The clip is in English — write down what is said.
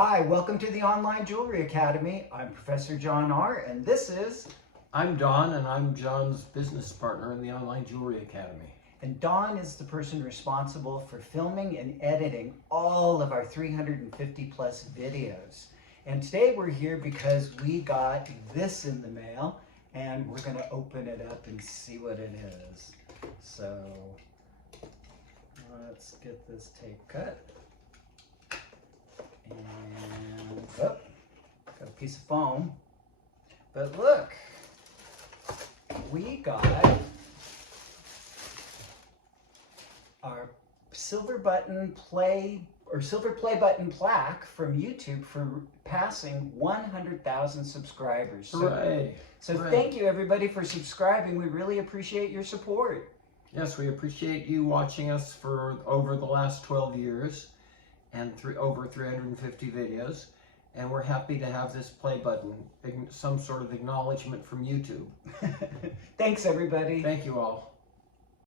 Hi, welcome to the Online Jewelry Academy. I'm Professor John R. and this is... I'm Don, and I'm John's business partner in the Online Jewelry Academy. And Don is the person responsible for filming and editing all of our 350 plus videos. And today we're here because we got this in the mail and we're going to open it up and see what it is. So let's get this tape cut. And oh, got a piece of foam. But look, we got our silver play button plaque from YouTube for passing 100,000 subscribers. Hooray! So Hooray. Thank you everybody for subscribing. We really appreciate your support. Yes, we appreciate you watching us for over the last 12 years and over 350 videos. And we're happy to have this play button, some sort of acknowledgement from YouTube. Thanks everybody. Thank you all.